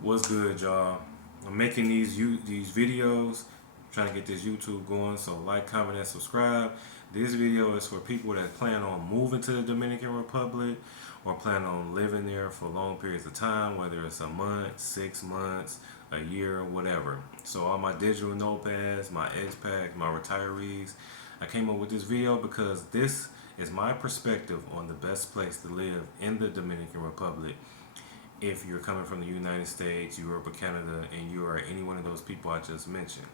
What's good, y'all? I'm making these videos, trying to get this YouTube going. So like, comment, and subscribe. This video is for people that plan on moving to the Dominican Republic or plan on living there for long periods of time, whether it's a month, 6 months, a year, whatever. So all my digital nomads, my expats, my retirees, I came up with this video because this is my perspective on the best place to live in the Dominican Republic if you're coming from the United States, Europe, or Canada, and you are any one of those people I just mentioned.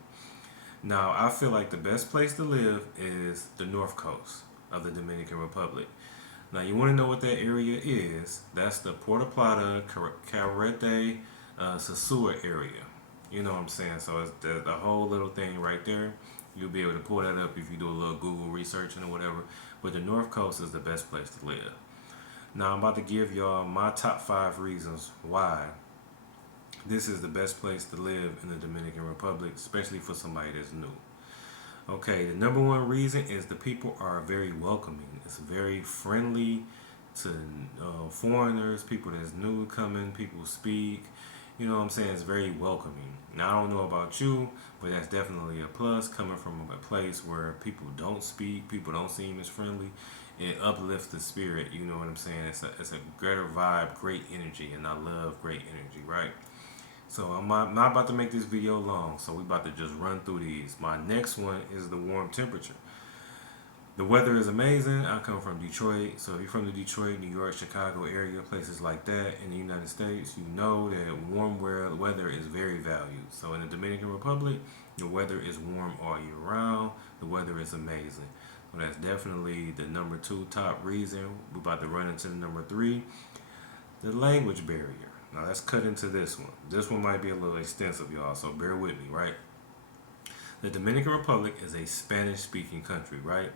Now, I feel like the best place to live is the north coast of the Dominican Republic. Now, you want to know what that area is? That's the Puerto Plata, Cabarete, Sosúa area. You know what I'm saying? So it's the whole little thing right there. You'll be able to pull that up if you do a little Google research and whatever. But the north coast is the best place to live. Now I'm about to give y'all my top 5 reasons why this is the best place to live in the Dominican Republic, especially for somebody that's new. Okay, the number one reason is the people are very welcoming. It's very friendly to foreigners, people that's new coming, people speak. You know what I'm saying? It's very welcoming. Now, I don't know about you, but that's definitely a plus coming from a place where people don't speak, people don't seem as friendly. It uplifts the spirit, you know what I'm saying? It's a greater vibe, great energy, and I love great energy, right? So I'm not about to make this video long, so we about to just run through these. My next one is the warm temperature. The weather is amazing. I come from Detroit, so if you're from the Detroit, New York, Chicago area, places like that in the United States, you know that warm weather is very valued. So in the Dominican Republic, the weather is warm all year round. The weather is amazing. So that's definitely the number two top reason. We're about to run into the number three, the language barrier. Now let's cut into this one. This one might be a little extensive, y'all, so bear with me, right? The Dominican Republic is a Spanish-speaking country, right?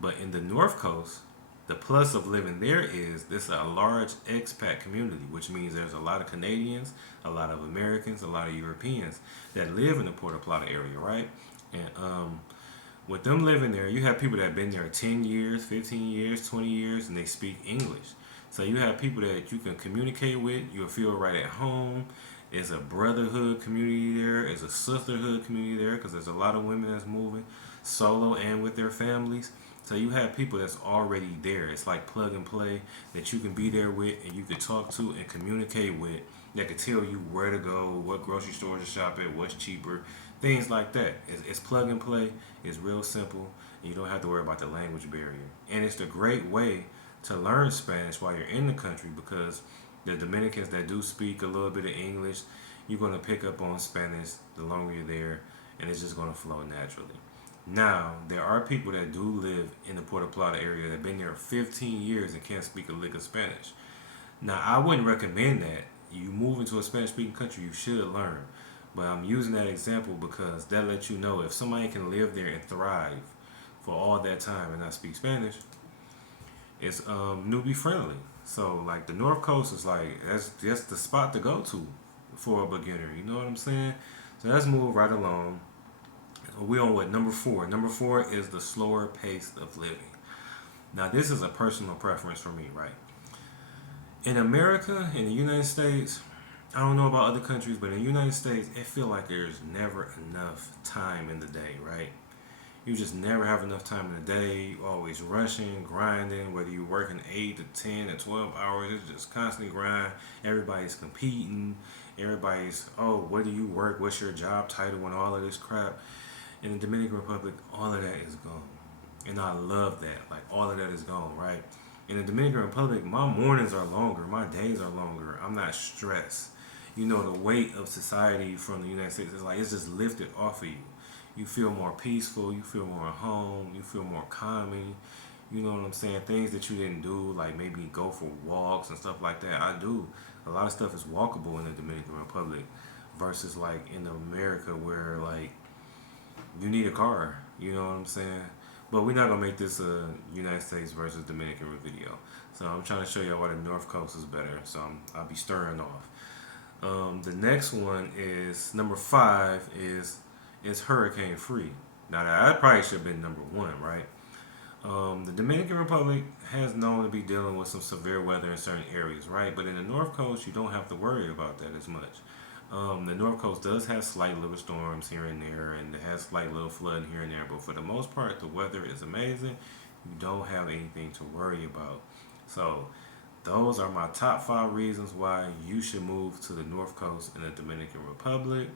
But in the North Coast, the plus of living there is this is a large expat community, which means there's a lot of Canadians, a lot of Americans, a lot of Europeans that live in the Puerto Plata area, right? And with them living there, you have people that have been there 10 years, 15 years, 20 years, and they speak English. So you have people that you can communicate with. You'll feel right at home. It's a brotherhood community there. It's a sisterhood community there because there's a lot of women that's moving solo and with their families. So you have people that's already there. It's like plug and play that you can be there with and you can talk to and communicate with that can tell you where to go, what grocery store to shop at, what's cheaper, things like that. It's plug and play. It's real simple. And you don't have to worry about the language barrier. And it's a great way to learn Spanish while you're in the country because the Dominicans that do speak a little bit of English, you're going to pick up on Spanish the longer you're there, and it's just going to flow naturally. Now, there are people that do live in the Puerto Plata area that have been there 15 years and can't speak a lick of Spanish. Now, I wouldn't recommend that. You move into a Spanish speaking country, you should learn. But I'm using that example because that lets you know if somebody can live there and thrive for all that time and not speak Spanish, it's newbie friendly. So like the North Coast is like that's just the spot to go to for a beginner. You know what I'm saying? So let's move right along. We on what number four? Number four is the slower pace of living. Now this is a personal preference for me, right? In America, in the United States, I don't know about other countries, but in the United States, it feel like there's never enough time in the day, right? You just never have enough time in the day. You're always rushing, grinding, whether you're working 8 to 10 to 12 hours, it's just constantly grind. Everybody's competing. Everybody's, oh, where do you work? What's your job title? And all of this crap. In the Dominican Republic, all of that is gone. And I love that. Like, all of that is gone, right? In the Dominican Republic, my mornings are longer. My days are longer. I'm not stressed. You know, the weight of society from the United States is like, it's just lifted off of you. You feel more peaceful, you feel more at home, you feel more calming. You know what I'm saying? Things that you didn't do, like maybe go for walks and stuff like that. I do. A lot of stuff is walkable in the Dominican Republic versus like in America where like you need a car. You know what I'm saying? But we're not gonna make this a United States versus Dominican video. So I'm trying to show y'all why the North Coast is better. So I'll be stirring off. The next one is number five is hurricane free. Now that probably should have been number one, right? The Dominican Republic has known to be dealing with some severe weather in certain areas, right? But in the North Coast, you don't have to worry about that as much. The North Coast does have slight little storms here and there, and it has slight little flooding here and there. But for the most part, the weather is amazing. You don't have anything to worry about. So those are my top 5 reasons why you should move to the North Coast in the Dominican Republic.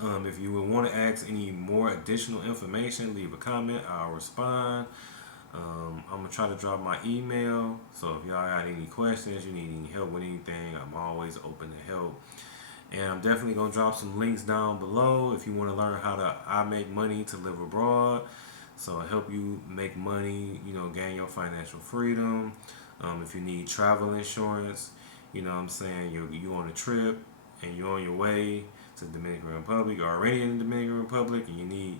If you would want to ask any more additional information, leave a comment. I'll respond. I'm gonna try to drop my email. So if y'all got any questions, you need any help with anything, I'm always open to help. And I'm definitely gonna drop some links down below if you want to learn how to I make money to live abroad. So I help you make money, gain your financial freedom. If you need travel insurance, you know what I'm saying, you on a trip and you're on your way to the Dominican Republic, or already in the Dominican Republic, and you need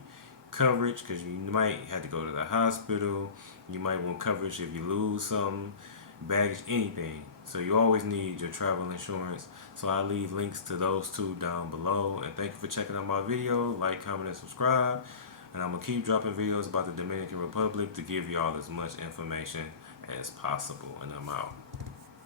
coverage because you might have to go to the hospital. You might want coverage if you lose something, baggage, anything. So you always need your travel insurance. So I leave links to those two down below. And thank you for checking out my video. Like, comment, and subscribe. And I'm going to keep dropping videos about the Dominican Republic to give y'all as much information as possible. And I'm out.